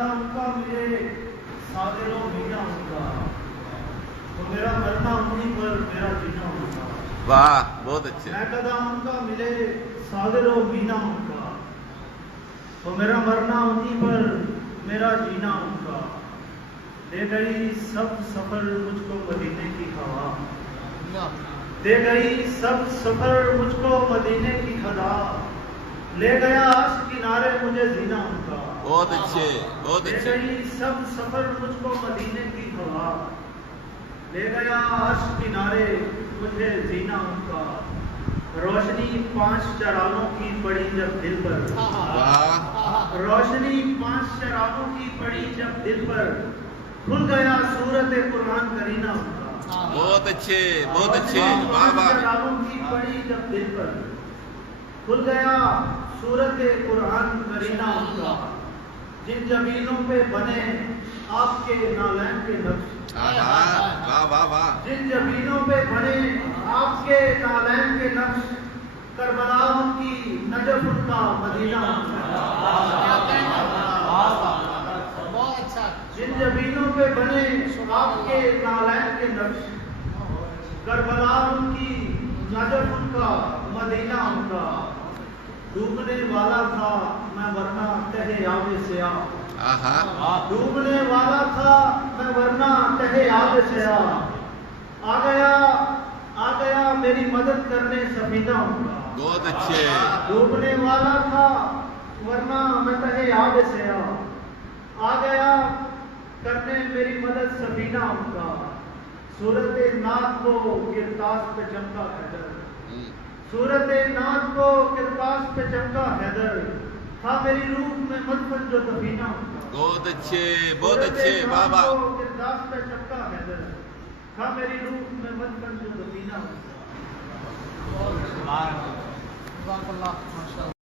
قدم کا مجھے صادر و مینا ہوگا، تو میرا مرنا انہیں پر میرا جینا ہوگا۔ واہ بہت اچھے۔ میں قدم کا ملے صادر و مینا ہوگا، تو میرا مرنا انہیں پر میرا جینا ہوگا۔ دے گئی سب سفر مجھ کو مدینے کی ہوا، دے گئی سب سفر مجھ کو مدینے کی خدا، لے گیا عشق کنارے مجھے زینا ان کا۔ بہت اچھے بہت لے اچھے۔ گئی سب سفر مجھ کو مدینے کی ہوا، لے گیا عشق کنارے مجھے زینا ان کا۔ روشنی 5 چراغوں کی پڑی جب دل پر، واہ روشنی 5 چراغوں کی پڑی جب دل پر، کھل گیا سورت قرآن کرینہ ان کا۔ بہت اچھے بہت اچھے۔ روشنی واہ 5 واہ چراغوں کی پڑی جب دل پر، کھل گیا سورت قرآن کرینہ ان کا۔ جن جبینوں پہ بنے آپ کے نالین کے نقش، واہ واہ واہ۔ جن جبینوں پہ بنے آپ کے نالین کے نقش، کربلا ان کی نجف ان کا مدینہ ان کا۔ جن جبینوں پہ بنے آپ کے نالین کے نقش، کربلا ان کی نجف ان کا مدینہ ان کا۔ ڈوبنے والا تھا میں ورنہ تہے آب سیاہ، ڈوبنے والا تھا میں ورنہ تہے آب سیاہ، آ گیا میری مدد کرنے سفینہ ان کا۔ بہت اچھے۔ ڈوبنے والا تھا ورنہ میں تہے آب سیاہ، آ گیا کرنے میری مدد سفینہ ان کا۔ صورت نعت کو کرتاس پہ چمکا حیدر، صورت نعت کو کرتاس پہ چمکا حیدر، تھا میری روح میں مدفن جو دفینہ ان کا۔ بہت اچھے بہت اچھے۔ واہ واہ۔ صورت نعت کو کرتاس پہ چمکا حیدر، تھا میری روح میں مدفن جو دفینہ ان کا۔